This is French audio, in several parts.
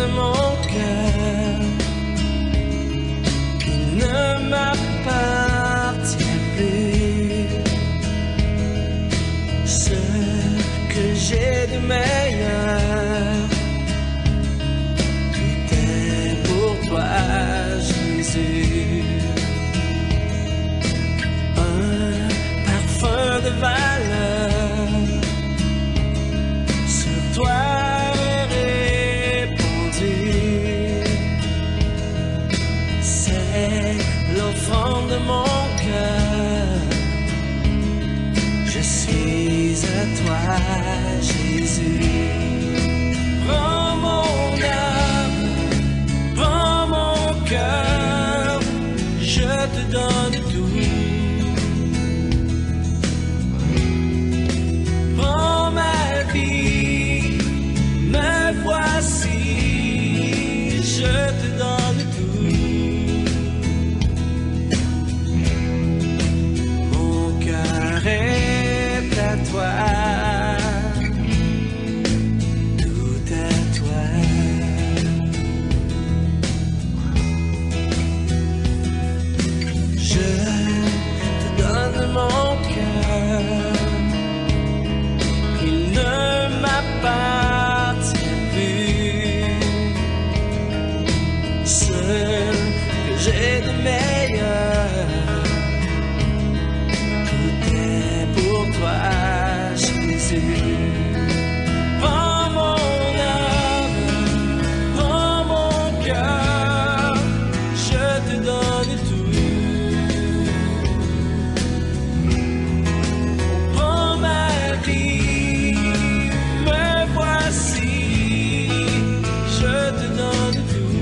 donne mon cœur, il ne m'appartient plus. Ce que j'ai de meilleur, tout est pour toi, Jésus. Un parfum de valeur sur toi est répandu. C'est l'offrande de mon cœur. Je suis à toi, Jésus. Prends mon âme, prends mon cœur, je te donne tout. Prends ma vie, me voici, je te donne tout. Mon cœur est à toi, tout à toi. Je te donne mon cœur, il ne m'appartient plus. Ce que j'ai de meilleur, tout est pour toi, Jésus. Prends mon âme, prends mon cœur, je te donne tout. Prends ma vie, me voici, je te donne tout.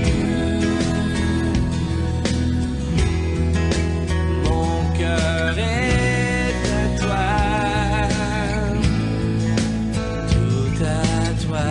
Mon cœur est à toi, tout à toi.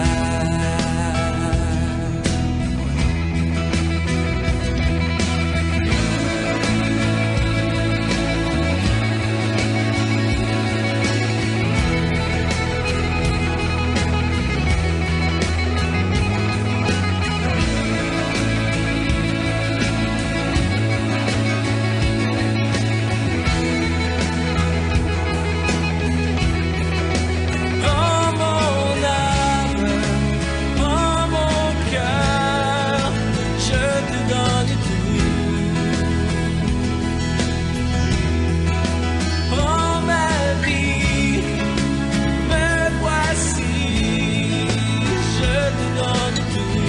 Prends mon âme, prends mon cœur, je te donne tout. Prends ma vie, me voici, je te donne tout.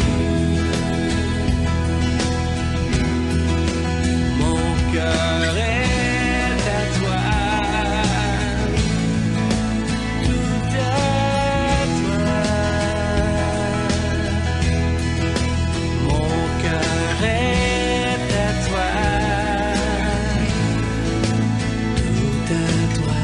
Mon cœur est à toi, tout à toi. Mon cœur est à toi, tout à toi.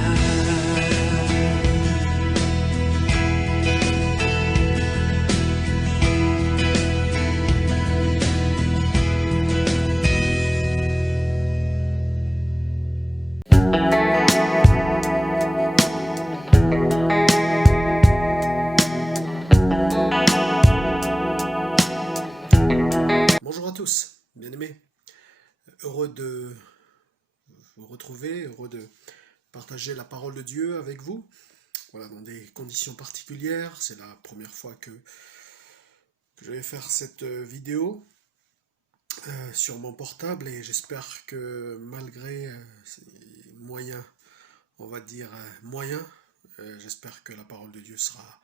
Bonjour à tous, bien-aimés. Heureux de vous retrouver, heureux de partager la parole de Dieu avec vous. Voilà, dans des conditions particulières. C'est la première fois que je vais faire cette vidéo sur mon portable et j'espère que malgré ces moyens, on va dire moyens, j'espère que la parole de Dieu sera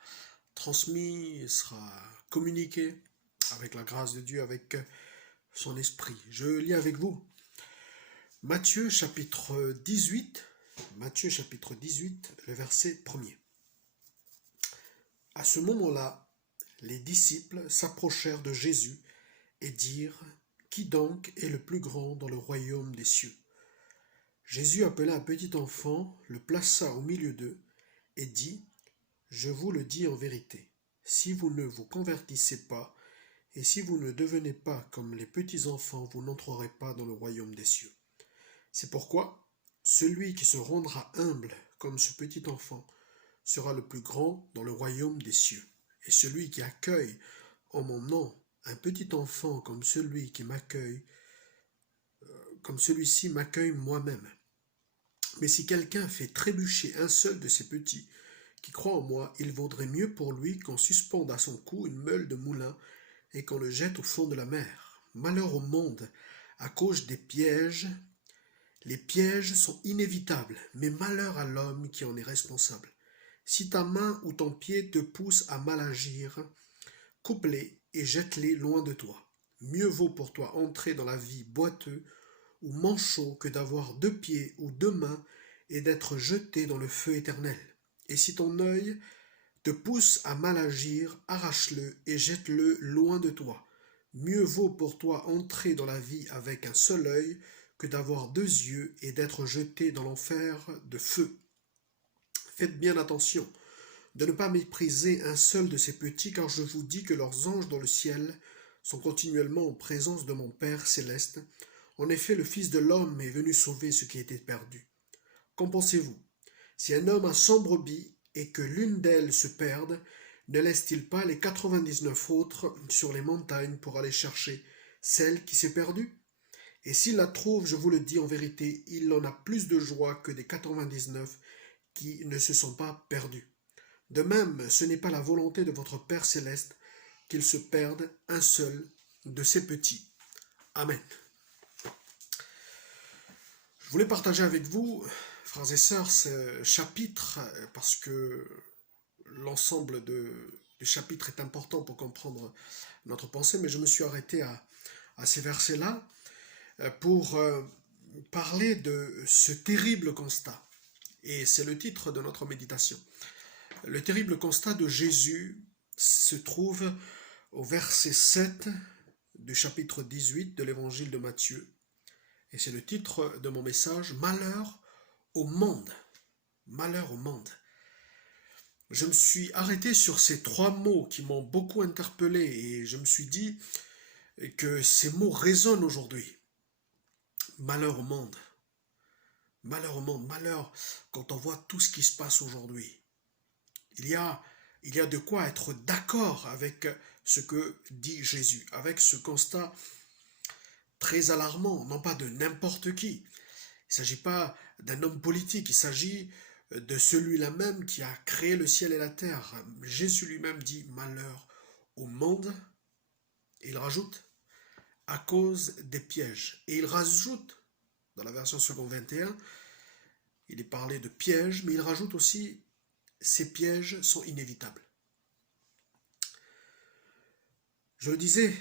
transmise, sera communiquée avec la grâce de Dieu, avec son esprit. Je lis avec vous Matthieu chapitre 18, le verset 1er. À ce moment-là, les disciples s'approchèrent de Jésus et dirent : Qui donc est le plus grand dans le royaume des cieux ? Jésus appela un petit enfant, le plaça au milieu d'eux et dit : Je vous le dis en vérité, si vous ne vous convertissez pas et si vous ne devenez pas comme les petits enfants, vous n'entrerez pas dans le royaume des cieux. C'est pourquoi celui qui se rendra humble comme ce petit enfant sera le plus grand dans le royaume des cieux. Et celui qui accueille en mon nom un petit enfant comme celui qui m'accueille, comme celui-ci m'accueille moi-même. Mais si quelqu'un fait trébucher un seul de ces petits qui croient en moi, il vaudrait mieux pour lui qu'on suspende à son cou une meule de moulin et qu'on le jette au fond de la mer. Malheur au monde à cause des pièges. Les pièges sont inévitables, mais malheur à l'homme qui en est responsable. Si ta main ou ton pied te pousse à mal agir, coupe-les et jette-les loin de toi. Mieux vaut pour toi entrer dans la vie boiteux ou manchot que d'avoir 2 pieds ou 2 mains et d'être jeté dans le feu éternel. Et si ton œil te pousse à mal agir, arrache-le et jette-le loin de toi. Mieux vaut pour toi entrer dans la vie avec un seul œil que d'avoir 2 yeux et d'être jeté dans l'enfer de feu. Faites bien attention de ne pas mépriser un seul de ces petits, car je vous dis que leurs anges dans le ciel sont continuellement en présence de mon Père céleste. En effet, le Fils de l'homme est venu sauver ce qui était perdu. Qu'en pensez-vous? Si un homme a 100 brebis et que l'une d'elles se perde, ne laisse-t-il pas les 99 autres sur les montagnes pour aller chercher celle qui s'est perdue? Et s'il la trouve, je vous le dis en vérité, il en a plus de joie que des 99 qui ne se sont pas perdus. De même, ce n'est pas la volonté de votre Père céleste qu'il se perde un seul de ces petits. Amen. Je voulais partager avec vous, frères et sœurs, ce chapitre, parce que l'ensemble du chapitre est important pour comprendre notre pensée, mais je me suis arrêté à ces versets-là pour parler de ce terrible constat. Et c'est le titre de notre méditation. Le terrible constat de Jésus se trouve au verset 7 du chapitre 18 de l'évangile de Matthieu. Et c'est le titre de mon message, Malheur au monde. Malheur au monde. Je me suis arrêté sur ces 3 mots qui m'ont beaucoup interpellé et je me suis dit que ces mots résonnent aujourd'hui. Malheur au monde. Malheur au monde. Malheur quand on voit tout ce qui se passe aujourd'hui. Il y a de quoi être d'accord avec ce que dit Jésus, avec ce constat très alarmant, non pas de n'importe qui. Il ne s'agit pas d'un homme politique, il s'agit de celui-là même qui a créé le ciel et la terre. Jésus lui-même dit malheur au monde, et il rajoute à cause des pièges. Et il rajoute, dans la version second 21, il est parlé de pièges, mais il rajoute aussi ces pièges sont inévitables. Je le disais,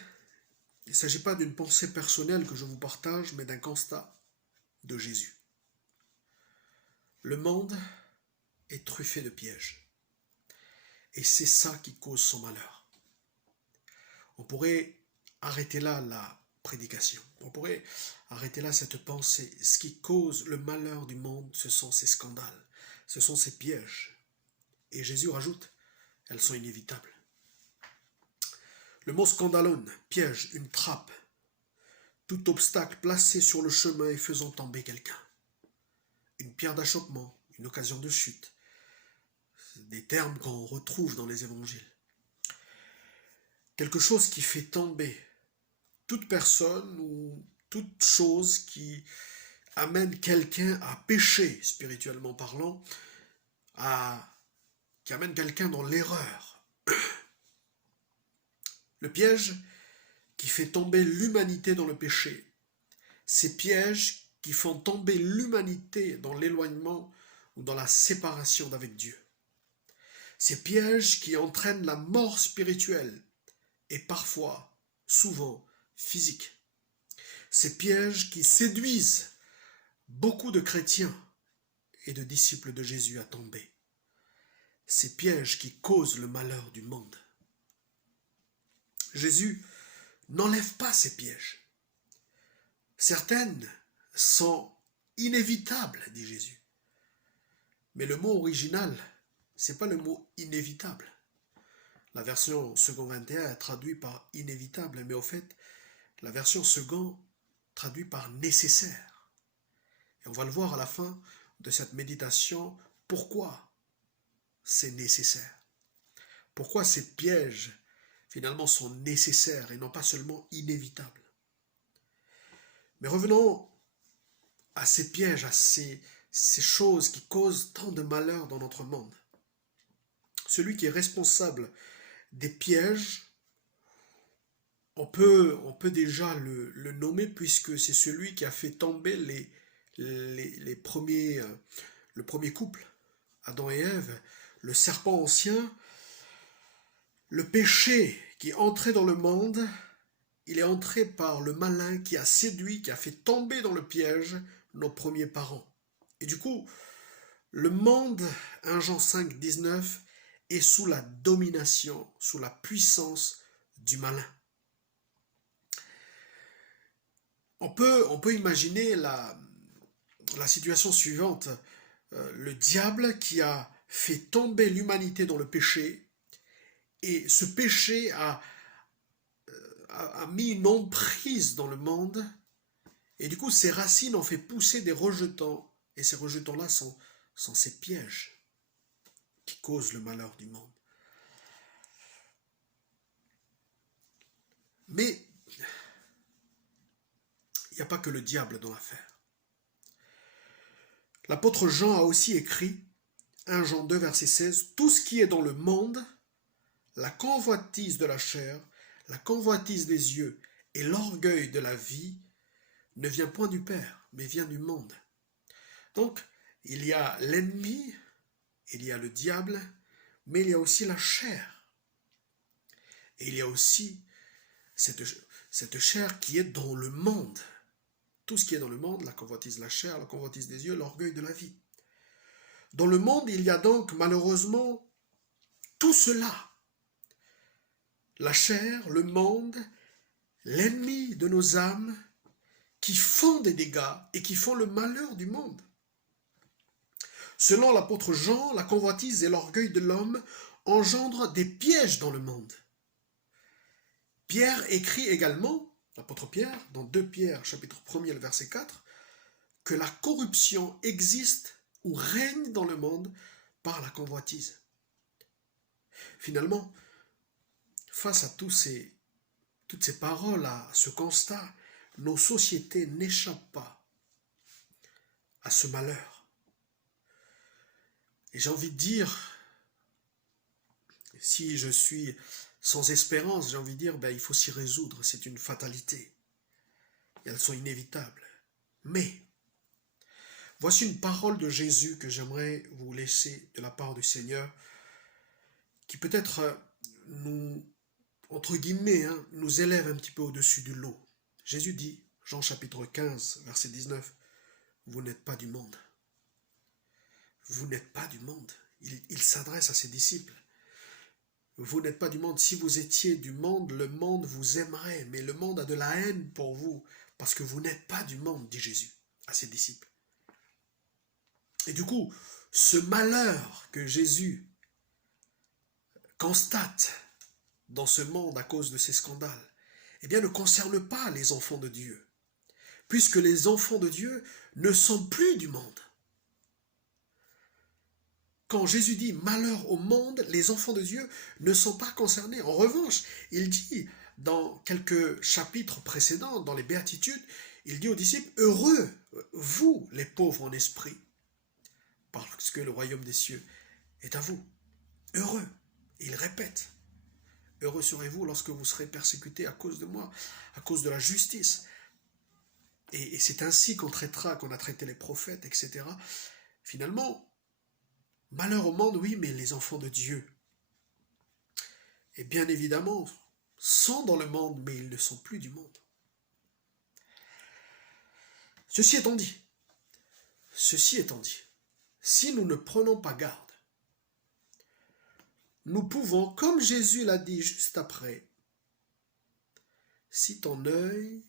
il ne s'agit pas d'une pensée personnelle que je vous partage, mais d'un constat de Jésus. Le monde est truffé de pièges. Et c'est ça qui cause son malheur. On pourrait arrêter là la prédication. On pourrait arrêter là cette pensée. Ce qui cause le malheur du monde, ce sont ces scandales, ce sont ces pièges. Et Jésus rajoute, elles sont inévitables. Le mot scandalon, piège, une trappe, tout obstacle placé sur le chemin et faisant tomber quelqu'un. Une pierre d'achoppement, une occasion de chute. Des termes qu'on retrouve dans les évangiles. Quelque chose qui fait tomber toute personne ou toute chose qui amène quelqu'un à pécher, spirituellement parlant, qui amène quelqu'un dans l'erreur. Le piège qui fait tomber l'humanité dans le péché. Ces pièges qui font tomber l'humanité dans l'éloignement ou dans la séparation d'avec Dieu. Ces pièges qui entraînent la mort spirituelle et parfois, souvent, physique. Ces pièges qui séduisent beaucoup de chrétiens et de disciples de Jésus à tomber. Ces pièges qui causent le malheur du monde. Jésus n'enlève pas ces pièges. Certaines sont inévitables, dit Jésus. Mais le mot original, ce n'est pas le mot inévitable. La version second 21 est traduite par inévitable, mais au fait, la version second traduit par nécessaire. Et on va le voir à la fin de cette méditation, pourquoi c'est nécessaire. Pourquoi ces pièges finalement sont nécessaires et non pas seulement inévitables. Mais revenons à ces pièges, à ces choses qui causent tant de malheur dans notre monde. Celui qui est responsable des pièges, on peut déjà le nommer puisque c'est celui qui a fait tomber les premiers, le premier couple, Adam et Ève, le serpent ancien, le péché qui est entré dans le monde, il est entré par le malin qui a séduit, qui a fait tomber dans le piège nos premiers parents. Et du coup, le monde, 1 Jean 5, 19, est sous la domination, sous la puissance du malin. On peut imaginer la situation suivante. Le diable qui a fait tomber l'humanité dans le péché, et ce péché a mis une emprise dans le monde, et du coup ses racines ont fait pousser des rejetons, et ces rejetons-là sont ces pièges qui causent le malheur du monde. Mais il n'y a pas que le diable dans l'affaire. L'apôtre Jean a aussi écrit, 1 Jean 2, verset 16, « Tout ce qui est dans le monde, la convoitise de la chair, la convoitise des yeux et l'orgueil de la vie, ne vient point du Père, mais vient du monde. » Donc, il y a l'ennemi, il y a le diable, mais il y a aussi la chair. Et il y a aussi cette chair qui est dans le monde. Tout ce qui est dans le monde, la convoitise de la chair, la convoitise des yeux, l'orgueil de la vie. Dans le monde, il y a donc malheureusement tout cela. La chair, le monde, l'ennemi de nos âmes, qui font des dégâts et qui font le malheur du monde. Selon l'apôtre Jean, la convoitise et l'orgueil de l'homme engendrent des pièges dans le monde. Pierre écrit également, l'apôtre Pierre, dans 2 Pierre, chapitre 1er, le verset 4, que la corruption existe ou règne dans le monde par la convoitise. Finalement, face à toutes ces paroles, à ce constat, nos sociétés n'échappent pas à ce malheur. Et j'ai envie de dire, si je suis sans espérance, j'ai envie de dire, il faut s'y résoudre, c'est une fatalité. Et elles sont inévitables. Mais, voici une parole de Jésus que j'aimerais vous laisser de la part du Seigneur, qui peut-être nous, entre guillemets, nous élève un petit peu au-dessus du lot. Jésus dit, Jean chapitre 15, verset 19, « Vous n'êtes pas du monde. » Vous n'êtes pas du monde. Il s'adresse à ses disciples. Vous n'êtes pas du monde. Si vous étiez du monde, le monde vous aimerait. Mais le monde a de la haine pour vous, parce que vous n'êtes pas du monde, dit Jésus à ses disciples. Et du coup, ce malheur que Jésus constate dans ce monde à cause de ces scandales, eh bien, ne concerne pas les enfants de Dieu, puisque les enfants de Dieu ne sont plus du monde. Quand Jésus dit « malheur au monde », les enfants de Dieu ne sont pas concernés. En revanche, il dit dans quelques chapitres précédents, dans les béatitudes, il dit aux disciples « heureux, vous les pauvres en esprit, parce que le royaume des cieux est à vous. » Heureux. Et il répète « heureux serez-vous lorsque vous serez persécutés à cause de moi, à cause de la justice. » Et c'est ainsi qu'on a traité les prophètes, etc. Finalement, malheur au monde, oui, mais les enfants de Dieu, et bien évidemment, sont dans le monde, mais ils ne sont plus du monde. Ceci étant dit, si nous ne prenons pas garde, nous pouvons, comme Jésus l'a dit juste après, si ton œil,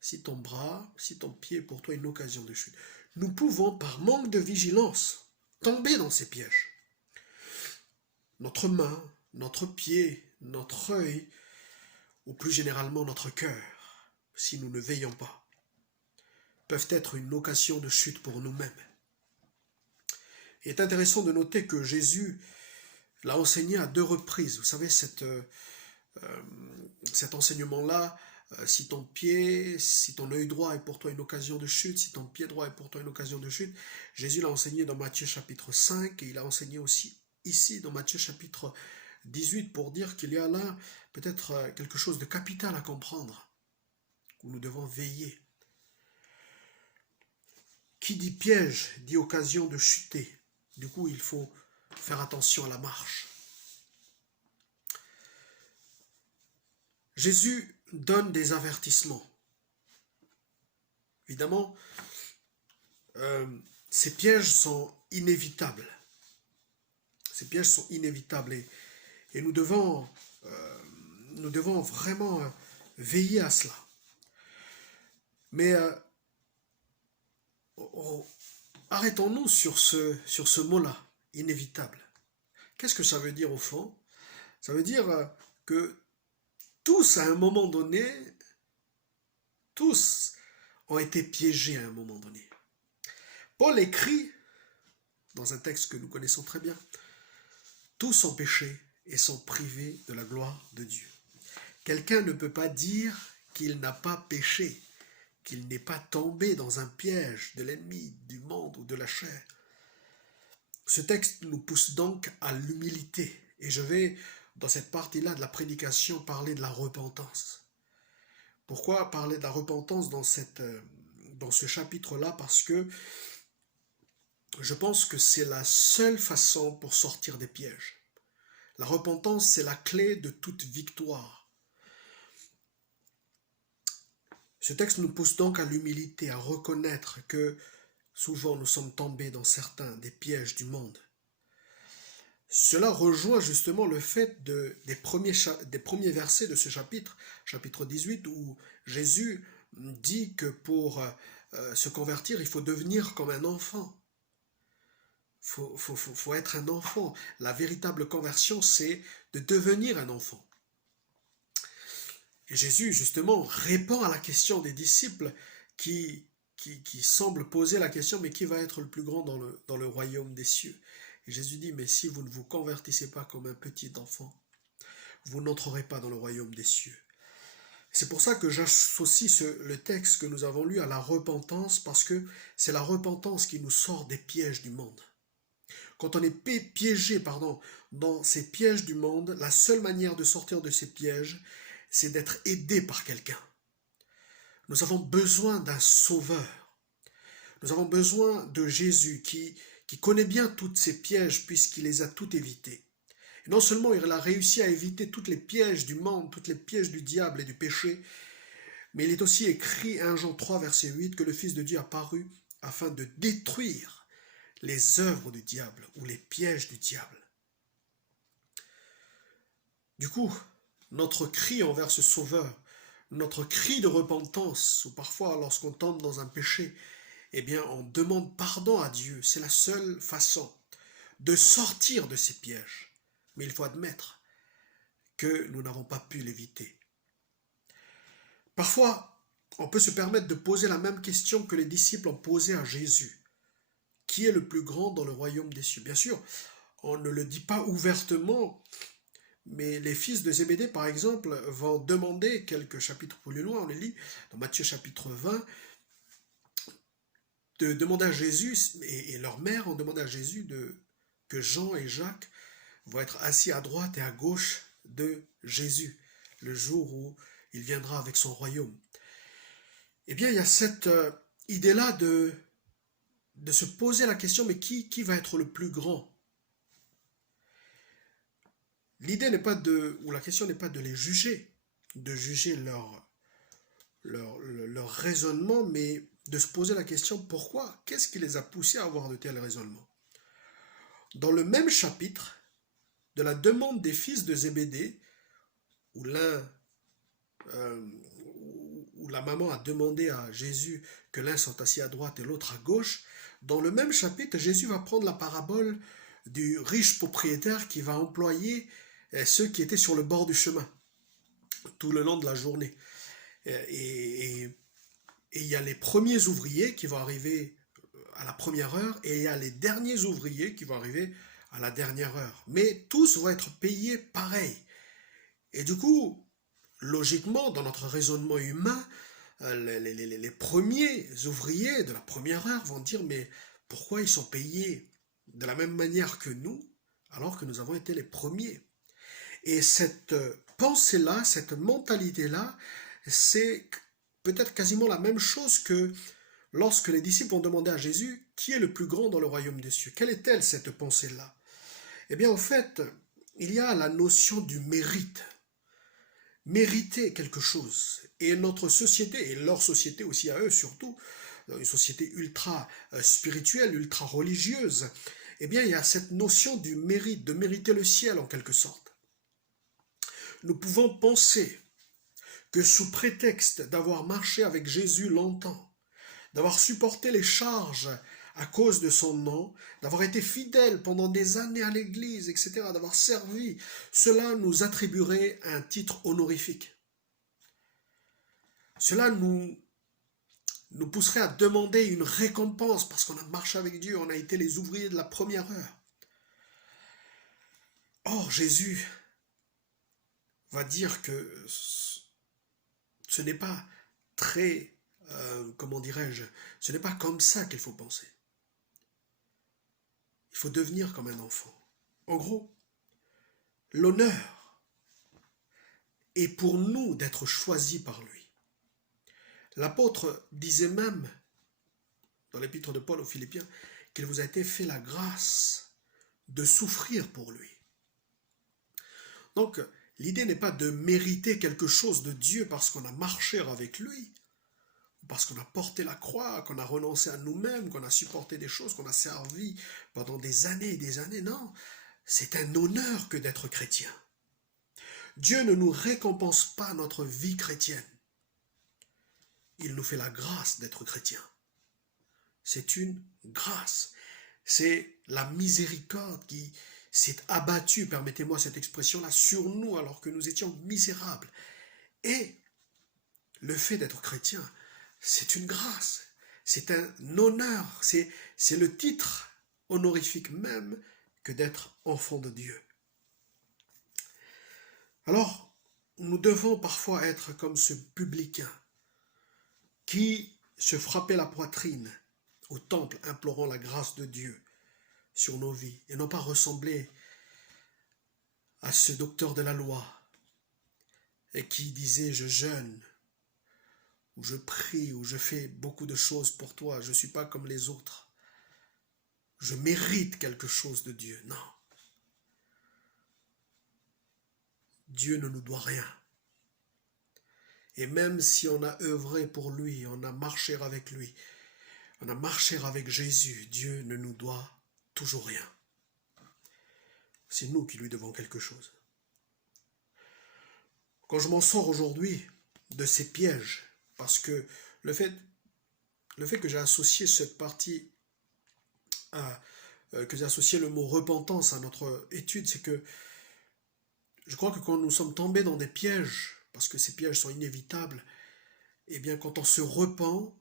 si ton bras, si ton pied est pour toi une occasion de chute, nous pouvons, par manque de vigilance, tomber dans ces pièges. Notre main, notre pied, notre œil, ou plus généralement notre cœur, si nous ne veillons pas, peuvent être une occasion de chute pour nous-mêmes. Il est intéressant de noter que Jésus l'a enseigné à 2 reprises. Vous savez, cet enseignement-là, si ton œil droit est pour toi une occasion de chute, si ton pied droit est pour toi une occasion de chute, Jésus l'a enseigné dans Matthieu chapitre 5 et il a enseigné aussi ici dans Matthieu chapitre 18 pour dire qu'il y a là peut-être quelque chose de capital à comprendre, où nous devons veiller. Qui dit piège dit occasion de chuter. Du coup, il faut faire attention à la marche. Jésus donne des avertissements. Évidemment, ces pièges sont inévitables. Ces pièges sont inévitables et nous devons vraiment veiller à cela. Mais arrêtons-nous sur ce mot-là, inévitable. Qu'est-ce que ça veut dire au fond? Ça veut dire que tous, à un moment donné, tous ont été piégés à un moment donné. Paul écrit, dans un texte que nous connaissons très bien, tous ont péché et sont privés de la gloire de Dieu. Quelqu'un ne peut pas dire qu'il n'a pas péché, qu'il n'est pas tombé dans un piège de l'ennemi, du monde ou de la chair. Ce texte nous pousse donc à l'humilité. Et je vais, dans cette partie-là de la prédication, parler de la repentance. Pourquoi parler de la repentance dans ce chapitre-là? Parce que je pense que c'est la seule façon pour sortir des pièges. La repentance, c'est la clé de toute victoire. Ce texte nous pousse donc à l'humilité, à reconnaître que souvent nous sommes tombés dans certains des pièges du monde. Cela rejoint justement le fait des premiers versets de ce chapitre 18, où Jésus dit que pour se convertir, il faut devenir comme un enfant. Faut être un enfant. La véritable conversion, c'est de devenir un enfant. Et Jésus, justement, répond à la question des disciples qui semblent poser la question, mais qui va être le plus grand dans le royaume des cieux? Et Jésus dit, mais si vous ne vous convertissez pas comme un petit enfant, vous n'entrerez pas dans le royaume des cieux. C'est pour ça que j'associe le texte que nous avons lu à la repentance, parce que c'est la repentance qui nous sort des pièges du monde. Quand on est piégé, dans ces pièges du monde, la seule manière de sortir de ces pièges, c'est d'être aidé par quelqu'un. Nous avons besoin d'un sauveur. Nous avons besoin de Jésus qui connaît bien tous ces pièges puisqu'il les a toutes évités. Et non seulement il a réussi à éviter tous les pièges du monde, tous les pièges du diable et du péché, mais il est aussi écrit 1 Jean 3, verset 8, que le Fils de Dieu a paru afin de détruire les œuvres du diable ou les pièges du diable. Du coup, notre cri envers ce Sauveur, notre cri de repentance, ou parfois lorsqu'on tombe dans un péché, eh bien on demande pardon à Dieu. C'est la seule façon de sortir de ces pièges. Mais il faut admettre que nous n'avons pas pu l'éviter. Parfois, on peut se permettre de poser la même question que les disciples ont posée à Jésus. Qui est le plus grand dans le royaume des cieux? Bien sûr, on ne le dit pas ouvertement, mais les fils de Zébédée, par exemple, vont demander quelques chapitres plus loin, on les lit dans Matthieu chapitre 20, de demander à Jésus, et leur mère ont demandé à Jésus que Jean et Jacques vont être assis à droite et à gauche de Jésus, le jour où il viendra avec son royaume. Eh bien, il y a cette idée-là de se poser la question, mais qui va être le plus grand? L'idée n'est pas ou la question n'est pas de les juger, de juger leur raisonnement, mais de se poser la question, pourquoi? Qu'est-ce qui les a poussés à avoir de tels raisonnements? Dans le même chapitre, de la demande des fils de Zébédée, où la maman a demandé à Jésus que l'un soit assis à droite et l'autre à gauche, dans le même chapitre, Jésus va prendre la parabole du riche propriétaire qui va employer ceux qui étaient sur le bord du chemin tout le long de la journée. Et il y a les premiers ouvriers qui vont arriver à la première heure et il y a les derniers ouvriers qui vont arriver à la dernière heure. Mais tous vont être payés pareil. Et du coup, logiquement, dans notre raisonnement humain, les premiers ouvriers de la première heure vont dire, mais pourquoi ils sont payés de la même manière que nous, alors que nous avons été les premiers? Et cette pensée-là, cette mentalité-là, c'est peut-être quasiment la même chose que lorsque les disciples ont demandé à Jésus, qui est le plus grand dans le royaume des cieux? Quelle est-elle cette pensée-là? Eh bien, en fait, il y a la notion du mérite. Mériter quelque chose. Et notre société, et leur société aussi à eux surtout, une société ultra spirituelle, ultra religieuse, eh bien, il y a cette notion du mérite, de mériter le ciel en quelque sorte. Nous pouvons penser que sous prétexte d'avoir marché avec Jésus longtemps, d'avoir supporté les charges à cause de son nom, d'avoir été fidèle pendant des années à l'église, etc., d'avoir servi, cela nous attribuerait un titre honorifique. Cela nous pousserait à demander une récompense parce qu'on a marché avec Dieu, on a été les ouvriers de la première heure. Or, Jésus va dire que ce n'est pas très, comment dirais-je, ce n'est pas comme ça qu'il faut penser. Il faut devenir comme un enfant. En gros, l'honneur est pour nous d'être choisis par lui. L'apôtre disait même, dans l'épître de Paul aux Philippiens, qu'il vous a été fait la grâce de souffrir pour lui. Donc, l'idée n'est pas de mériter quelque chose de Dieu parce qu'on a marché avec lui, parce qu'on a porté la croix, qu'on a renoncé à nous-mêmes, qu'on a supporté des choses, qu'on a servi pendant des années et des années. Non, c'est un honneur que d'être chrétien. Dieu ne nous récompense pas notre vie chrétienne. Il nous fait la grâce d'être chrétien. C'est une grâce. C'est la miséricorde qui s'est abattue, permettez-moi cette expression-là, sur nous alors que nous étions misérables. Et le fait d'être chrétien, c'est une grâce, c'est un honneur, c'est le titre honorifique même que d'être enfant de Dieu. Alors, nous devons parfois être comme ce publicain qui se frappait la poitrine au temple implorant la grâce de Dieu sur nos vies et non pas ressembler à ce docteur de la loi et qui disait je jeûne ou je prie ou je fais beaucoup de choses pour toi, je ne suis pas comme les autres, je mérite quelque chose de Dieu. Non, Dieu ne nous doit rien. Et même si on a œuvré pour lui, on a marché avec lui, on a marché avec Jésus, Dieu ne nous doit toujours rien. C'est nous qui lui devons quelque chose. Quand je m'en sors aujourd'hui de ces pièges, parce que le fait que j'ai associé cette partie, que j'ai associé le mot repentance à notre étude, c'est que je crois que quand nous sommes tombés dans des pièges, parce que ces pièges sont inévitables, eh bien quand on se repent,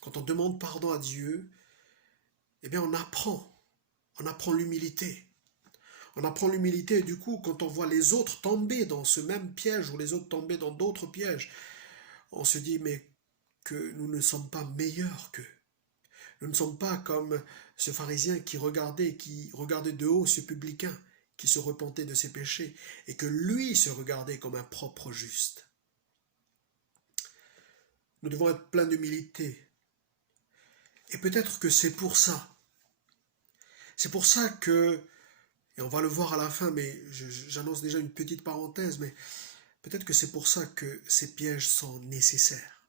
quand on demande pardon à Dieu, eh bien on apprend l'humilité. On apprend l'humilité et du coup, quand on voit les autres tomber dans ce même piège ou les autres tomber dans d'autres pièges, on se dit mais que nous ne sommes pas meilleurs qu'eux. Nous ne sommes pas comme ce pharisien qui regardait de haut ce publicain qui se repentait de ses péchés et que lui se regardait comme un propre juste. Nous devons être pleins d'humilité. Et peut-être que c'est pour ça. C'est pour ça que, et on va le voir à la fin, mais j'annonce déjà une petite parenthèse, mais peut-être que c'est pour ça que ces pièges sont nécessaires.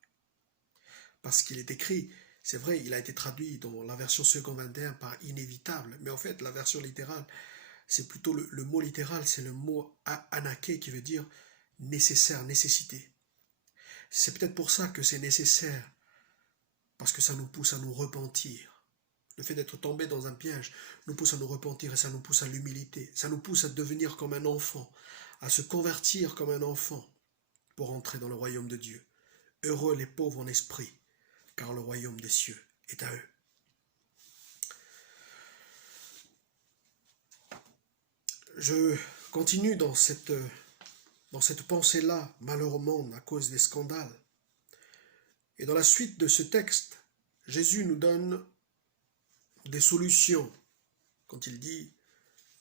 Parce qu'il est écrit, c'est vrai, il a été traduit dans la version second 21 par inévitable, mais en fait, la version littérale, c'est plutôt le mot littéral, c'est le mot anaké qui veut dire nécessaire, nécessité. C'est peut-être pour ça que c'est nécessaire, parce que ça nous pousse à nous repentir. Le fait d'être tombé dans un piège nous pousse à nous repentir et ça nous pousse à l'humilité. Ça nous pousse à devenir comme un enfant, à se convertir comme un enfant pour entrer dans le royaume de Dieu. Heureux les pauvres en esprit, car le royaume des cieux est à eux. Je continue dans cette dans cette pensée-là, malheur au monde à cause des scandales. Et dans la suite de ce texte, Jésus nous donne des solutions quand il dit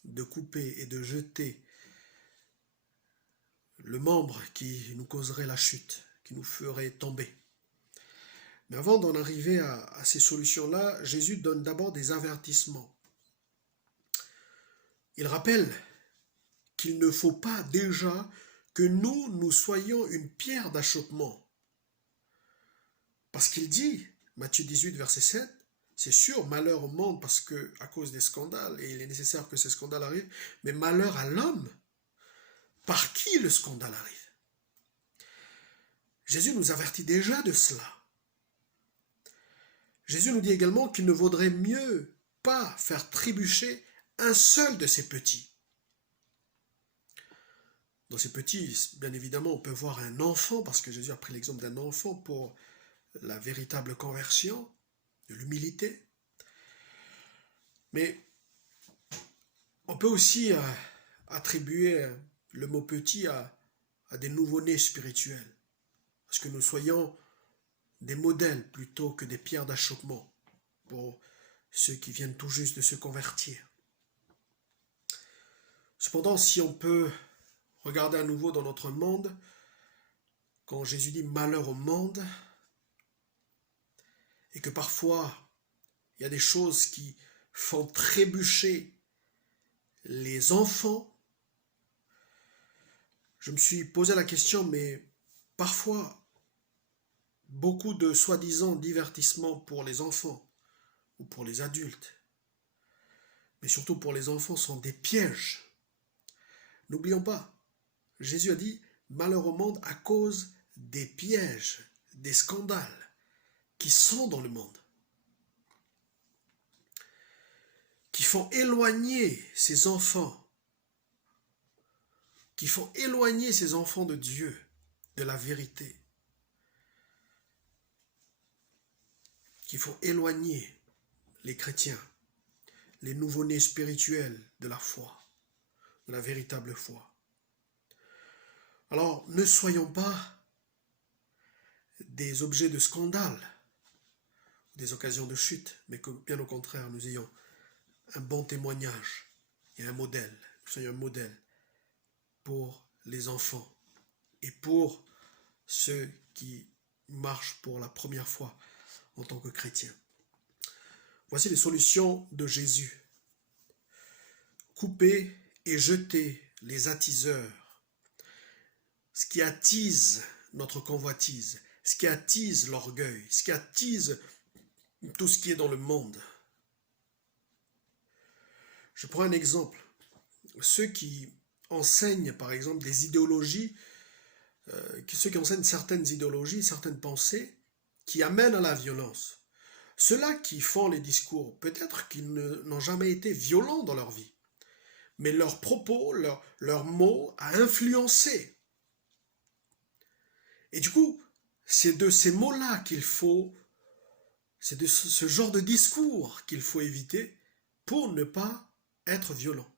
de couper et de jeter le membre qui nous causerait la chute, qui nous ferait tomber. Mais avant d'en arriver à ces solutions-là, Jésus donne d'abord des avertissements. Il rappelle qu'il ne faut pas déjà que nous soyons une pierre d'achoppement. Parce qu'il dit, Matthieu 18, verset 7, c'est sûr, malheur au monde parce que à cause des scandales, et il est nécessaire que ces scandales arrivent, mais malheur à l'homme par qui le scandale arrive. Jésus nous avertit déjà de cela. Jésus nous dit également qu'il ne vaudrait mieux pas faire trébucher un seul de ces petits. Dans ces petits, bien évidemment, on peut voir un enfant, parce que Jésus a pris l'exemple d'un enfant pour la véritable conversion, de l'humilité. Mais on peut aussi attribuer le mot petit à des nouveau-nés spirituels, parce que nous soyons des modèles plutôt que des pierres d'achoppement pour ceux qui viennent tout juste de se convertir. Cependant, si on peut regarder à nouveau dans notre monde, quand Jésus dit malheur au monde, et que parfois il y a des choses qui font trébucher les enfants, je me suis posé la question, mais parfois, beaucoup de soi-disant divertissements pour les enfants ou pour les adultes, mais surtout pour les enfants, sont des pièges. N'oublions pas, Jésus a dit malheur au monde à cause des pièges, des scandales qui sont dans le monde, qui font éloigner ces enfants, de Dieu, de la vérité, qui font éloigner les chrétiens, les nouveau-nés spirituels de la foi, de la véritable foi. Alors, ne soyons pas des objets de scandale, des occasions de chute, mais que bien au contraire, nous ayons un bon témoignage et un modèle. Nous soyons un modèle pour les enfants et pour ceux qui marchent pour la première fois en tant que chrétiens. Voici les solutions de Jésus. Couper et jeter les attiseurs, ce qui attise notre convoitise, ce qui attise l'orgueil, ce qui attise tout ce qui est dans le monde. Je prends un exemple. Ceux qui enseignent, par exemple, des idéologies, ceux qui enseignent certaines idéologies, certaines pensées, qui amènent à la violence. Ceux-là qui font les discours, peut-être qu'ils n'ont jamais été violents dans leur vie, mais leurs propos, leurs mots a influencé. Et du coup, c'est de ces mots-là c'est de ce genre de discours qu'il faut éviter pour ne pas être violent.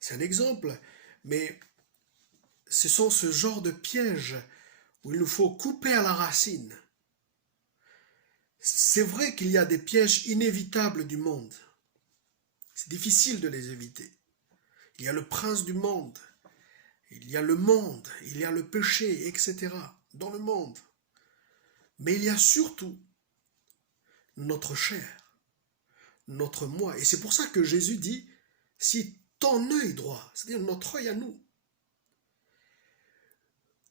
C'est un exemple, mais ce sont ce genre de pièges où il nous faut couper à la racine. C'est vrai qu'il y a des pièges inévitables du monde. C'est difficile de les éviter. Il y a le prince du monde, il y a le monde, il y a le péché, etc. dans le monde. Mais il y a surtout notre chair, notre moi. Et c'est pour ça que Jésus dit, si ton œil droit, c'est-à-dire notre œil à nous,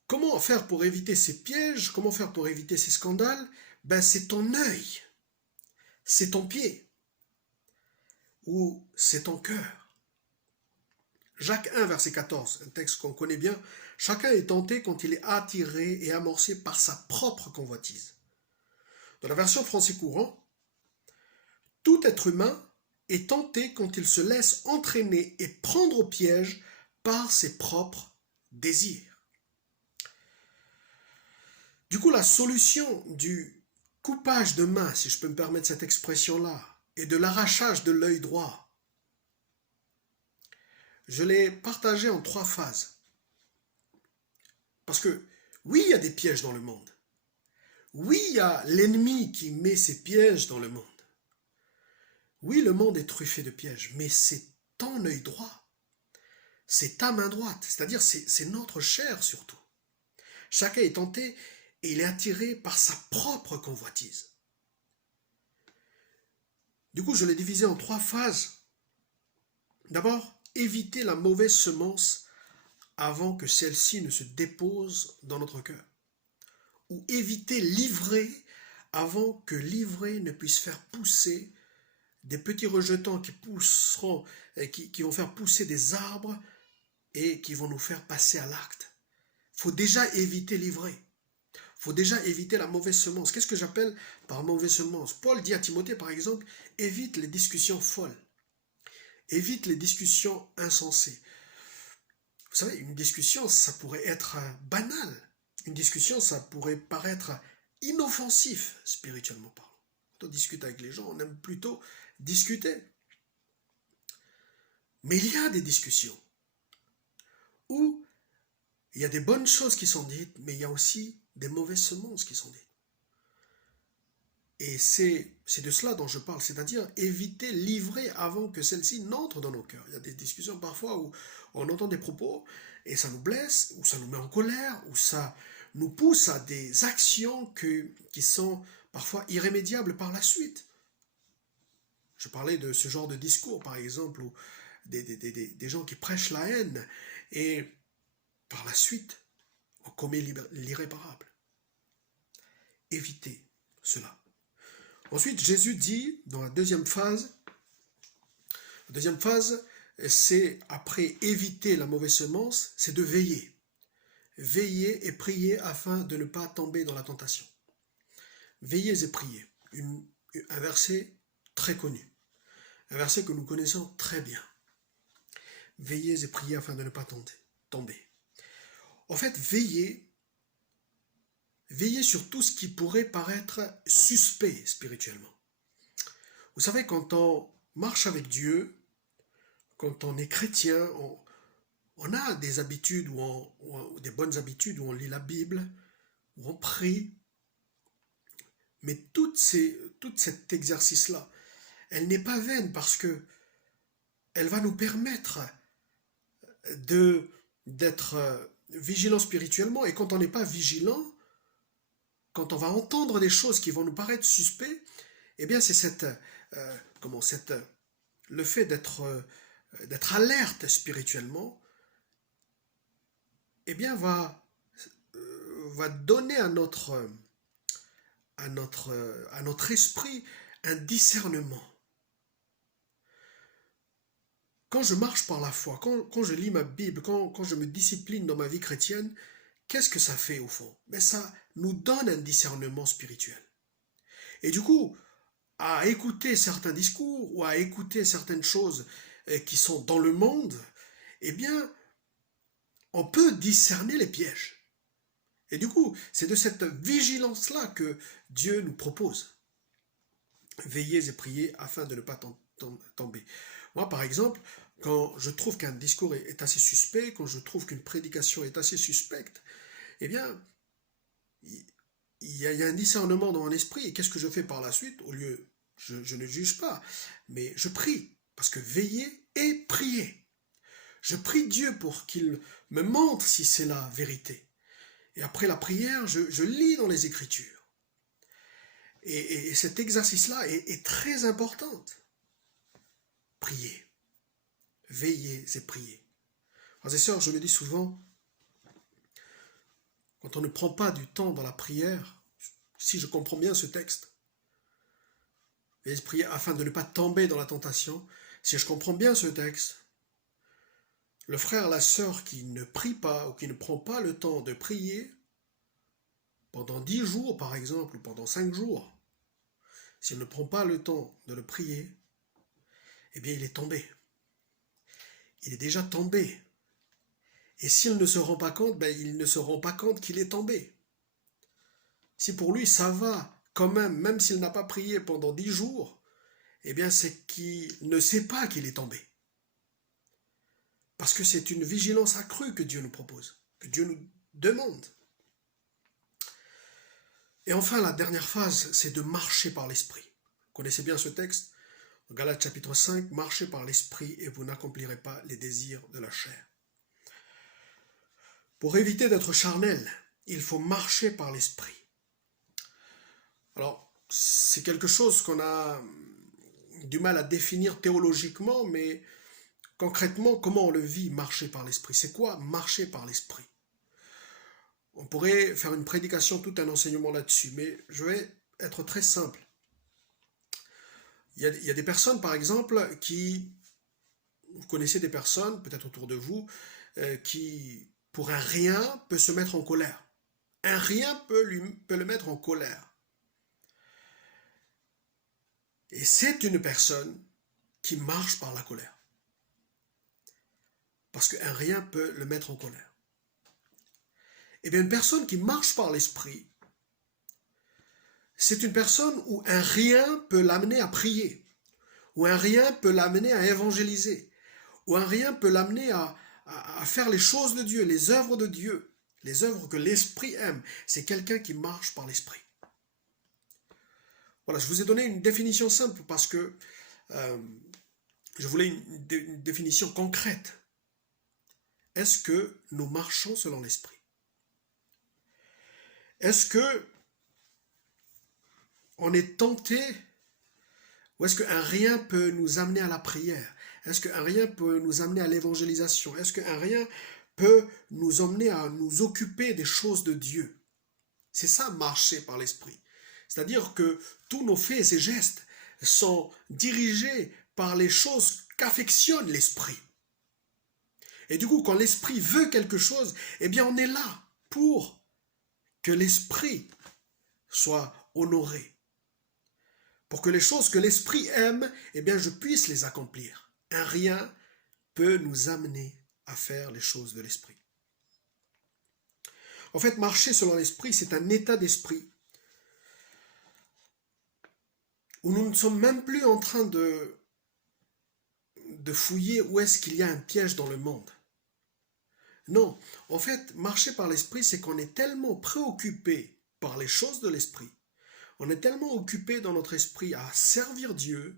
comment faire pour éviter ces pièges, comment faire pour éviter ces scandales? C'est ton œil, c'est ton pied, ou c'est ton cœur. Jacques 1, verset 14, un texte qu'on connaît bien. Chacun est tenté quand il est attiré et amorcé par sa propre convoitise. Dans la version français courant, tout être humain est tenté quand il se laisse entraîner et prendre au piège par ses propres désirs. Du coup, la solution du coupage de main, si je peux me permettre cette expression-là, et de l'arrachage de l'œil droit, je l'ai partagé en 3 phases. Parce que oui, il y a des pièges dans le monde. Oui, il y a l'ennemi qui met ses pièges dans le monde. Oui, le monde est truffé de pièges, mais c'est ton œil droit, c'est ta main droite, c'est-à-dire c'est notre chair surtout. Chacun est tenté et il est attiré par sa propre convoitise. Du coup, je l'ai divisé en 3 phases. D'abord, éviter la mauvaise semence avant que celle-ci ne se dépose dans notre cœur. Ou éviter l'ivraie avant que l'ivraie ne puisse faire pousser des petits rejetons qui vont faire pousser des arbres et qui vont nous faire passer à l'acte. Il faut déjà éviter l'ivraie. Il faut déjà éviter la mauvaise semence. Qu'est-ce que j'appelle par mauvaise semence? Paul dit à Timothée, par exemple, évite les discussions folles. Évite les discussions insensées. Vous savez, une discussion, ça pourrait être banal. Une discussion, ça pourrait paraître inoffensif, spirituellement parlant. Quand on discute avec les gens, on aime plutôt discuter. Mais il y a des discussions où il y a des bonnes choses qui sont dites, mais il y a aussi des mauvaises semences qui sont dites. Et c'est de cela dont je parle, c'est-à-dire éviter l'ivraie avant que celle-ci n'entre dans nos cœurs. Il y a des discussions parfois où on entend des propos et ça nous blesse, ou ça nous met en colère, ou ça nous pousse à des actions qui sont parfois irrémédiables par la suite. Je parlais de ce genre de discours, par exemple, où des gens qui prêchent la haine et par la suite on commet l'irréparable. Évitez cela. Ensuite, Jésus dit, dans la deuxième phase, c'est après éviter la mauvaise semence, c'est de veiller. Veiller et prier afin de ne pas tomber dans la tentation. Veillez et priez. Un verset très connu. Un verset que nous connaissons très bien. Veillez et priez afin de ne pas tomber. En fait, veillez sur tout ce qui pourrait paraître suspect spirituellement. Vous savez, quand on marche avec Dieu, quand on est chrétien, on a des habitudes, des bonnes habitudes, où on lit la Bible, où on prie. Mais tout cet exercice-là, elle n'est pas vaine parce que elle va nous permettre d'être vigilants spirituellement. Et quand on n'est pas vigilant, quand on va entendre des choses qui vont nous paraître suspectes, eh bien c'est le fait d'être alerte spirituellement, eh bien va donner à notre esprit un discernement. Quand je marche par la foi, quand je lis ma Bible, quand je me discipline dans ma vie chrétienne, qu'est-ce que ça fait au fond? Mais ça nous donne un discernement spirituel. Et du coup, à écouter certains discours ou à écouter certaines choses qui sont dans le monde, eh bien, on peut discerner les pièges. Et du coup, c'est de cette vigilance-là que Dieu nous propose. Veillez et priez afin de ne pas tomber. Moi, par exemple, quand je trouve qu'un discours est assez suspect, quand je trouve qu'une prédication est assez suspecte, eh bien, il y a un discernement dans mon esprit. Et qu'est-ce que je fais par la suite? Au lieu, je ne juge pas, mais je prie. Parce que veiller et prier. Je prie Dieu pour qu'il me montre si c'est la vérité. Et après la prière, je lis dans les Écritures. Et cet exercice-là est très important. Priez. Veillez et priez. Frères et sœurs, je le dis souvent, quand on ne prend pas du temps dans la prière, si je comprends bien ce texte, veillez et priez afin de ne pas tomber dans la tentation, si je comprends bien ce texte, le frère, la sœur qui ne prie pas ou qui ne prend pas le temps de prier pendant 10 jours par exemple ou pendant 5 jours, s'il ne prend pas le temps de le prier, eh bien il est tombé. Il est déjà tombé. Et s'il ne se rend pas compte, il ne se rend pas compte qu'il est tombé. Si pour lui ça va quand même s'il n'a pas prié pendant 10 jours, eh bien c'est qu'il ne sait pas qu'il est tombé. Parce que c'est une vigilance accrue que Dieu nous propose, que Dieu nous demande. Et enfin, la dernière phase, c'est de marcher par l'esprit. Vous connaissez bien ce texte, en Galates chapitre 5, marchez par l'esprit et vous n'accomplirez pas les désirs de la chair. Pour éviter d'être charnel, il faut marcher par l'esprit. Alors, c'est quelque chose qu'on a du mal à définir théologiquement, mais concrètement, comment on le vit, marcher par l'esprit? C'est quoi marcher par l'esprit? On pourrait faire une prédication, tout un enseignement là-dessus, mais je vais être très simple. Il y a des personnes, par exemple, vous connaissez des personnes, peut-être autour de vous, qui, pour un rien, peut se mettre en colère. Un rien peut le mettre en colère. Et c'est une personne qui marche par la colère. Parce qu'un rien peut le mettre en colère. Eh bien, une personne qui marche par l'esprit, c'est une personne où un rien peut l'amener à prier, où un rien peut l'amener à évangéliser, où un rien peut l'amener à faire les choses de Dieu, les œuvres de Dieu, les œuvres que l'esprit aime. C'est quelqu'un qui marche par l'esprit. Voilà, je vous ai donné une définition simple parce que je voulais une définition concrète. Est-ce que nous marchons selon l'esprit? Est-ce que on est tenté, ou est-ce qu'un rien peut nous amener à la prière? Est-ce qu'un rien peut nous amener à l'évangélisation? Est-ce qu'un rien peut nous emmener à nous occuper des choses de Dieu? C'est ça, marcher par l'esprit. C'est-à-dire que tous nos faits et gestes sont dirigés par les choses qu'affectionne l'esprit. Et du coup, quand l'esprit veut quelque chose, eh bien on est là pour que l'esprit soit honoré. Pour que les choses que l'esprit aime, eh bien je puisse les accomplir. Un rien peut nous amener à faire les choses de l'esprit. En fait, marcher selon l'esprit, c'est un état d'esprit où nous ne sommes même plus en train de fouiller où est-ce qu'il y a un piège dans le monde. Non, en fait, marcher par l'esprit, c'est qu'on est tellement préoccupé par les choses de l'esprit, on est tellement occupé dans notre esprit à servir Dieu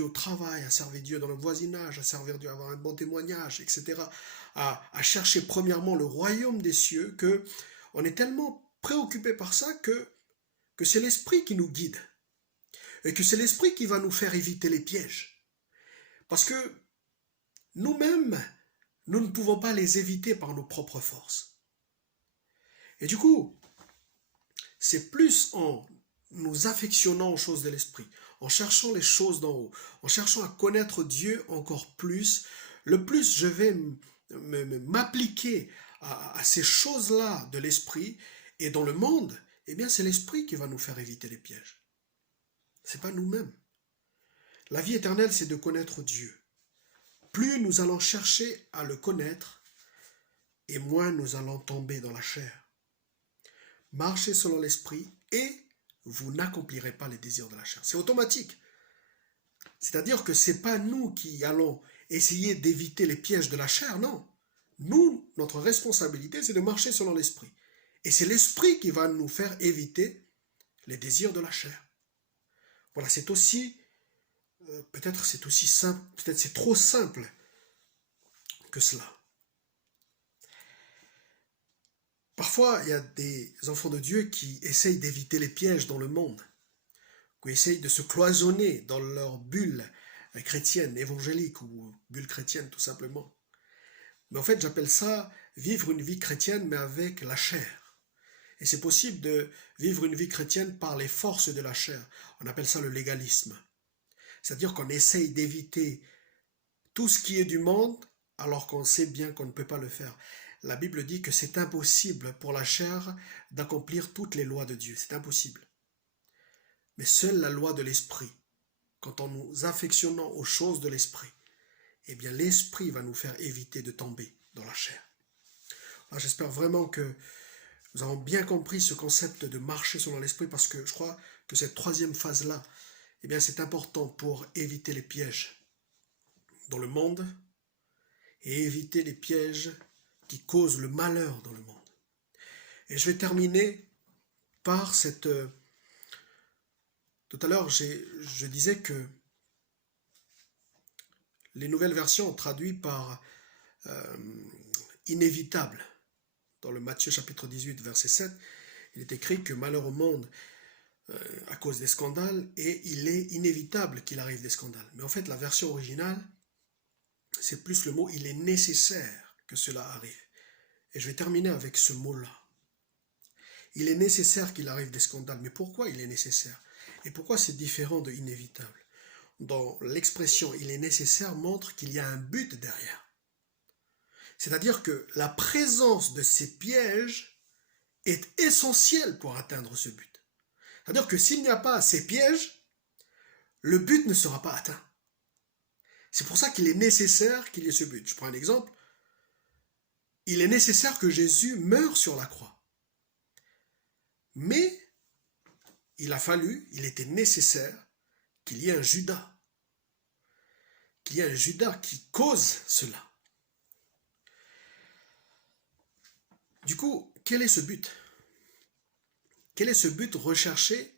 au travail, à servir Dieu dans le voisinage, à servir Dieu, à avoir un bon témoignage, etc., à chercher premièrement le royaume des cieux, que on est tellement préoccupé par ça que c'est l'esprit qui nous guide, et que c'est l'esprit qui va nous faire éviter les pièges. Parce que nous-mêmes, nous ne pouvons pas les éviter par nos propres forces. Et du coup, c'est plus en nous affectionnant aux choses de l'esprit, en cherchant les choses d'en haut, en cherchant à connaître Dieu encore plus, le plus je vais m'appliquer à ces choses-là de l'esprit, et dans le monde, eh bien c'est l'esprit qui va nous faire éviter les pièges. C'est pas nous-mêmes. La vie éternelle, c'est de connaître Dieu. Plus nous allons chercher à le connaître, et moins nous allons tomber dans la chair. Marchez selon l'esprit et vous n'accomplirez pas les désirs de la chair. C'est automatique. C'est-à-dire que ce n'est pas nous qui allons essayer d'éviter les pièges de la chair, non. Nous, notre responsabilité, c'est de marcher selon l'esprit. Et c'est l'esprit qui va nous faire éviter les désirs de la chair. Voilà, c'est aussi, peut-être c'est aussi simple, peut-être c'est trop simple que cela. Parfois, il y a des enfants de Dieu qui essayent d'éviter les pièges dans le monde, qui essayent de se cloisonner dans leur bulle chrétienne, évangélique ou bulle chrétienne tout simplement. Mais en fait, j'appelle ça vivre une vie chrétienne mais avec la chair. Et c'est possible de vivre une vie chrétienne par les forces de la chair. On appelle ça le légalisme. C'est-à-dire qu'on essaye d'éviter tout ce qui est du monde alors qu'on sait bien qu'on ne peut pas le faire. La Bible dit que c'est impossible pour la chair d'accomplir toutes les lois de Dieu. C'est impossible. Mais seule la loi de l'esprit, quand on nous affectionnons aux choses de l'esprit, eh bien l'esprit va nous faire éviter de tomber dans la chair. Alors, j'espère vraiment que nous avons bien compris ce concept de marcher selon l'esprit, parce que je crois que cette troisième phase-là, eh bien c'est important pour éviter les pièges dans le monde et éviter les pièges qui causent le malheur dans le monde. Et je vais terminer par cette... Tout à l'heure, je disais que les nouvelles versions traduites par inévitable. Dans le Matthieu chapitre 18, verset 7, il est écrit que malheur au monde à cause des scandales, et il est inévitable qu'il arrive des scandales. Mais en fait, la version originale, c'est plus le mot « il est nécessaire que cela arrive ». Et je vais terminer avec ce mot-là. Il est nécessaire qu'il arrive des scandales. Mais pourquoi il est nécessaire? Et pourquoi c'est différent de inévitable? Dans l'expression « il est nécessaire » montre qu'il y a un but derrière. C'est-à-dire que la présence de ces pièges est essentielle pour atteindre ce but. C'est-à-dire que s'il n'y a pas ces pièges, le but ne sera pas atteint. C'est pour ça qu'il est nécessaire qu'il y ait ce but. Je prends un exemple. Il est nécessaire que Jésus meure sur la croix. Mais il était nécessaire qu'il y ait un Judas. Qu'il y ait un Judas qui cause cela. Du coup, quel est ce but? Quel est ce but recherché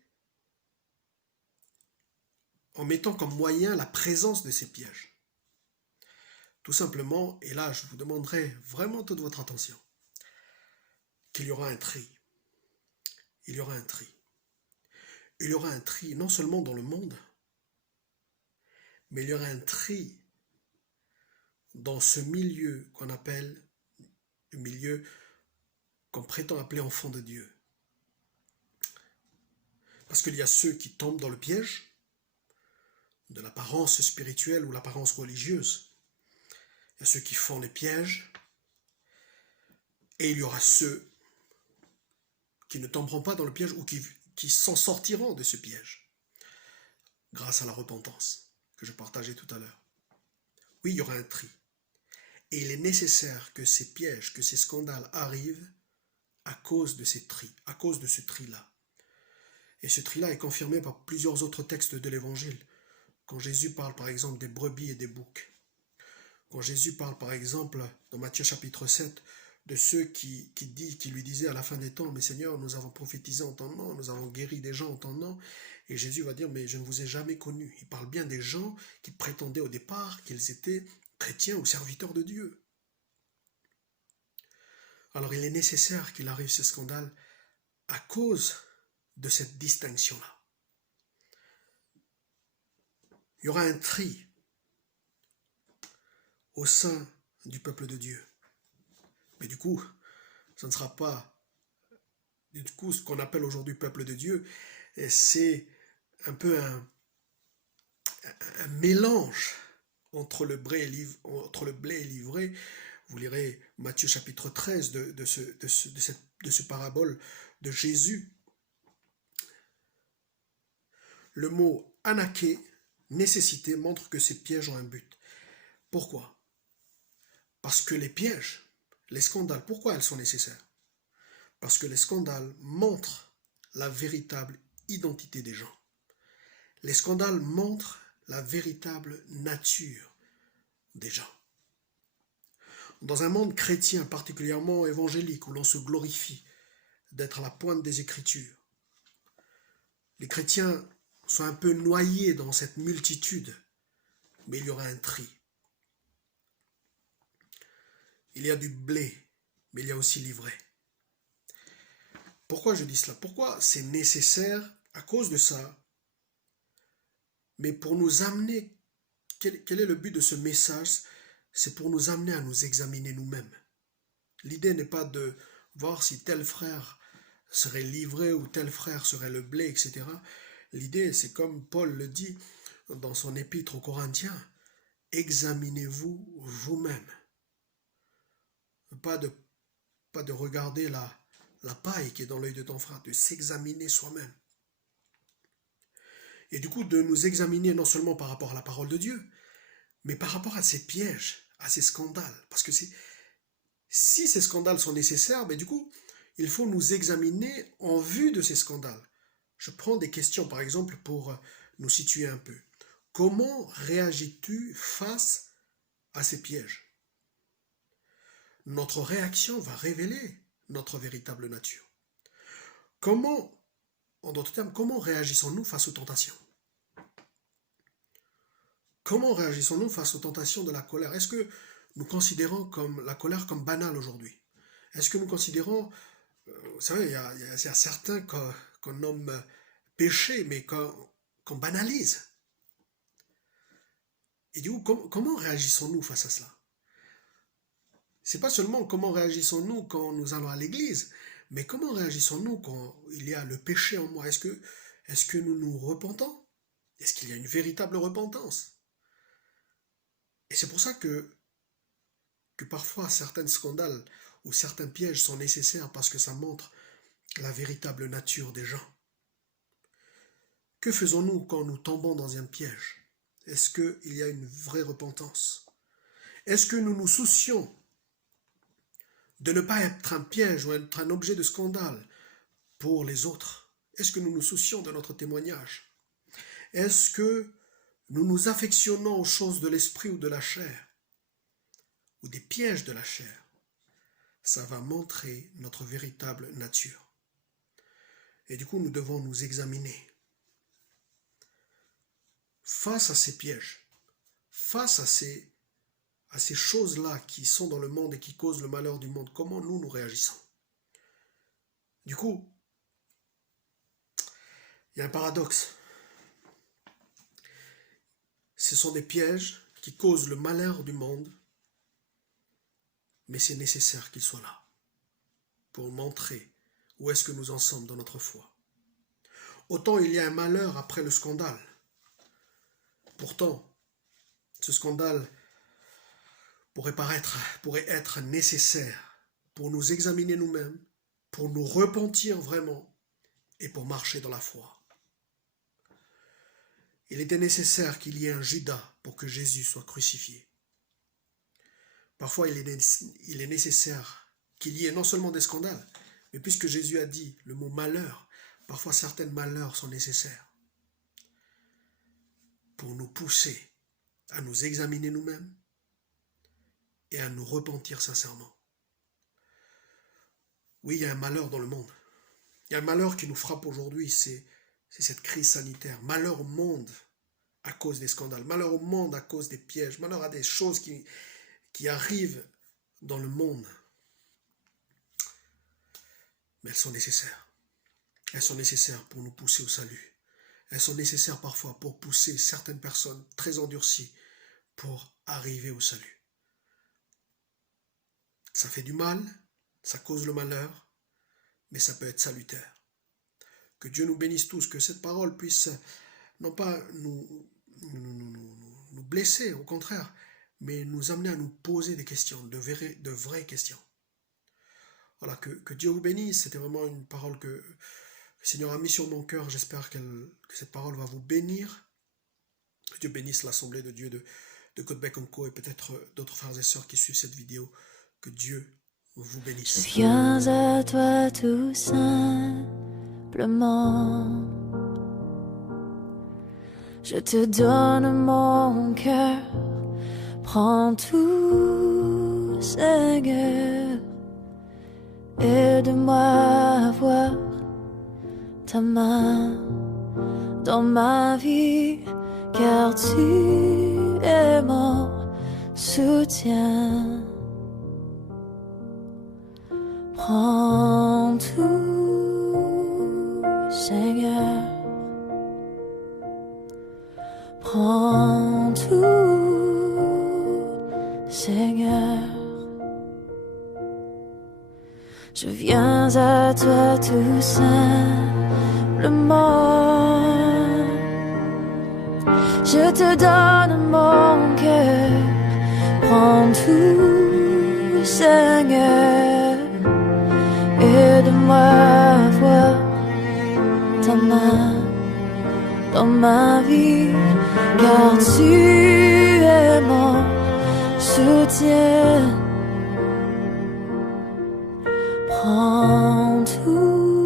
en mettant comme moyen la présence de ces pièges? Tout simplement, et là je vous demanderai vraiment toute votre attention, qu'il y aura un tri. Il y aura un tri. Il y aura un tri non seulement dans le monde, mais il y aura un tri dans ce milieu qu'on appelle, le milieu qu'on prétend appeler enfant de Dieu. Parce qu'il y a ceux qui tombent dans le piège de l'apparence spirituelle ou l'apparence religieuse. Il y a ceux qui font les pièges. Et il y aura ceux qui ne tomberont pas dans le piège ou qui s'en sortiront de ce piège. Grâce à la repentance que je partageais tout à l'heure. Oui, il y aura un tri. Et il est nécessaire que ces pièges, que ces scandales arrivent à cause de ces tris, à cause de ce tri-là. Et ce tri-là est confirmé par plusieurs autres textes de l'Évangile. Quand Jésus parle par exemple des brebis et des boucs. Quand Jésus parle par exemple dans Matthieu chapitre 7 de ceux qui lui disaient à la fin des temps, mais Seigneur, nous avons prophétisé en ton nom, nous avons guéri des gens en ton nom. Et Jésus va dire, mais je ne vous ai jamais connus. Il parle bien des gens qui prétendaient au départ qu'ils étaient chrétiens ou serviteurs de Dieu. Alors il est nécessaire qu'il arrive ce scandale à cause de cette distinction-là. Il y aura un tri au sein du peuple de Dieu. Mais du coup, ce ne sera pas ce qu'on appelle aujourd'hui peuple de Dieu, c'est un peu un mélange entre le blé et l'ivraie. Vous lirez Matthieu chapitre 13 de ce parabole de Jésus. Le mot anaké, nécessité, montre que ces pièges ont un but. Pourquoi? Parce que les pièges, les scandales, pourquoi elles sont nécessaires? Parce que les scandales montrent la véritable identité des gens. Les scandales montrent la véritable nature des gens. Dans un monde chrétien particulièrement évangélique où l'on se glorifie d'être à la pointe des Écritures, les chrétiens sont un peu noyés dans cette multitude, mais il y aura un tri. Il y a du blé, mais il y a aussi l'ivraie. Pourquoi je dis cela? Pourquoi c'est nécessaire? À cause de ça. Mais pour nous amener, quel est le but de ce message? C'est pour nous amener à nous examiner nous-mêmes. L'idée n'est pas de voir si tel frère serait l'ivraie ou tel frère serait le blé, etc. L'idée, c'est comme Paul le dit dans son épître aux Corinthiens, examinez-vous vous-même. Pas de regarder la paille qui est dans l'œil de ton frère, de s'examiner soi-même. Et du coup, de nous examiner non seulement par rapport à la parole de Dieu, mais par rapport à ces pièges, à ces scandales. Parce que si ces scandales sont nécessaires, mais du coup, il faut nous examiner en vue de ces scandales. Je prends des questions, par exemple, pour nous situer un peu. Comment réagis-tu face à ces pièges? Notre réaction va révéler notre véritable nature. Comment, en d'autres termes, comment réagissons-nous face aux tentations? Comment réagissons-nous face aux tentations de la colère? Est-ce que nous considérons comme la colère comme banale aujourd'hui? Est-ce que nous considérons, vous savez, il y a certains qu'on nomme péché, mais qu'on banalise. Et du coup, comment réagissons-nous face à cela? C'est pas seulement comment réagissons-nous quand nous allons à l'église, mais comment réagissons-nous quand il y a le péché en moi? Est-ce que nous nous repentons? Est-ce qu'il y a une véritable repentance? Et c'est pour ça que parfois certains scandales ou certains pièges sont nécessaires parce que ça montre la véritable nature des gens. Que faisons-nous quand nous tombons dans un piège? Est-ce qu'il y a une vraie repentance? Est-ce que nous nous soucions de ne pas être un piège ou être un objet de scandale pour les autres? Est-ce que nous nous soucions de notre témoignage? Est-ce que nous nous affectionnons aux choses de l'esprit ou de la chair, ou des pièges de la chair? Ça va montrer notre véritable nature. Et du coup, nous devons nous examiner. Face à ces pièges, face à ces choses-là qui sont dans le monde et qui causent le malheur du monde, comment nous réagissons? Du coup, il y a un paradoxe. Ce sont des pièges qui causent le malheur du monde, mais c'est nécessaire qu'ils soient là pour montrer où est-ce que nous en sommes dans notre foi. Autant il y a un malheur après le scandale. Pourtant, ce scandale pourrait être nécessaire pour nous examiner nous-mêmes, pour nous repentir vraiment et pour marcher dans la foi. Il était nécessaire qu'il y ait un Judas pour que Jésus soit crucifié. Parfois, il est nécessaire qu'il y ait non seulement des scandales, mais puisque Jésus a dit le mot malheur, parfois certains malheurs sont nécessaires pour nous pousser à nous examiner nous-mêmes et à nous repentir sincèrement. Oui, il y a un malheur dans le monde. Il y a un malheur qui nous frappe aujourd'hui, c'est cette crise sanitaire. Malheur au monde à cause des scandales, malheur au monde à cause des pièges, malheur à des choses qui arrivent dans le monde. Mais elles sont nécessaires. Elles sont nécessaires pour nous pousser au salut. Elles sont nécessaires parfois pour pousser certaines personnes très endurcies pour arriver au salut. Ça fait du mal, ça cause le malheur, mais ça peut être salutaire. Que Dieu nous bénisse tous, que cette parole puisse non pas nous blesser, au contraire, mais nous amener à nous poser des questions, de vraies questions. Voilà, que Dieu vous bénisse. C'était vraiment une parole que le Seigneur a mis sur mon cœur. J'espère que cette parole va vous bénir. Que Dieu bénisse l'Assemblée de Dieu de Côte-Bec Co et peut-être d'autres frères et sœurs qui suivent cette vidéo. Que Dieu vous bénisse. Je viens à toi tout simplement. Je te donne mon cœur. Prends tout, Seigneur. Aide-moi à voir ta main dans ma vie, car tu es mon soutien. Prends tout, Seigneur. Prends tout, Seigneur. Je viens à toi tout simplement. Je te donne mon cœur. Prends tout, Seigneur. Aide-moi à voir ta main dans ma vie, car tu es mon soutien. Prends tout,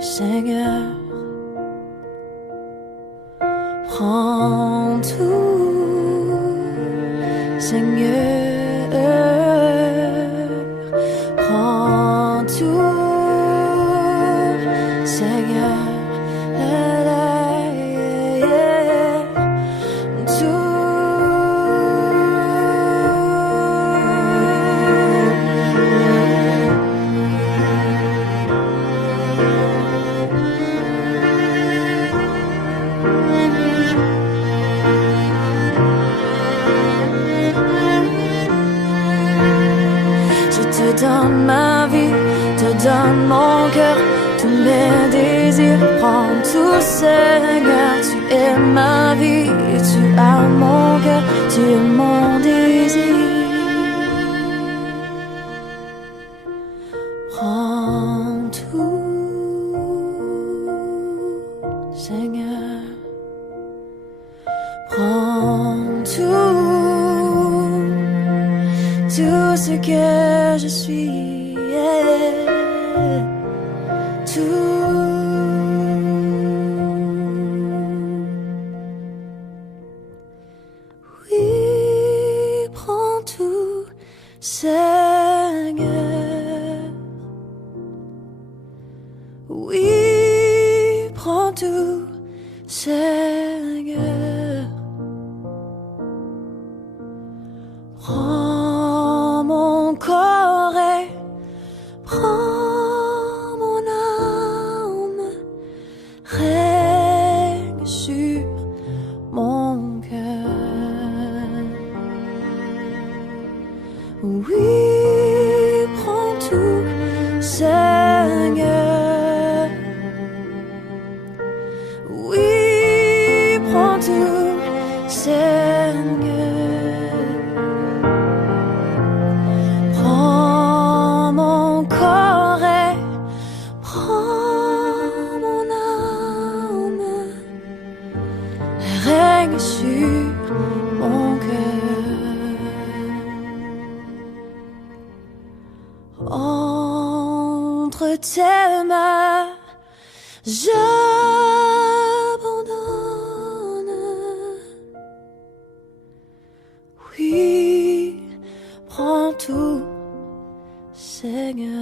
Seigneur. Prends tout, Seigneur. Prends mon cœur, tous mes désirs. Prends tout, Seigneur, tu es ma vie, tu as mon cœur, tu es mon désir. Prends tout, Seigneur. Prends tout ce que je suis, tout. Oui, prends tout, Seigneur. Oui, prends tout, Seigneur. Prends mon corps et prends mon âme, règne sur mon cœur. Oui, prends tout, Seigneur. Oui, prends tout, Seigneur. Prends mon corps et prends mon âme, règne sur mon cœur. Entre tes mains, j'abandonne. Oui, prends tout, Seigneur.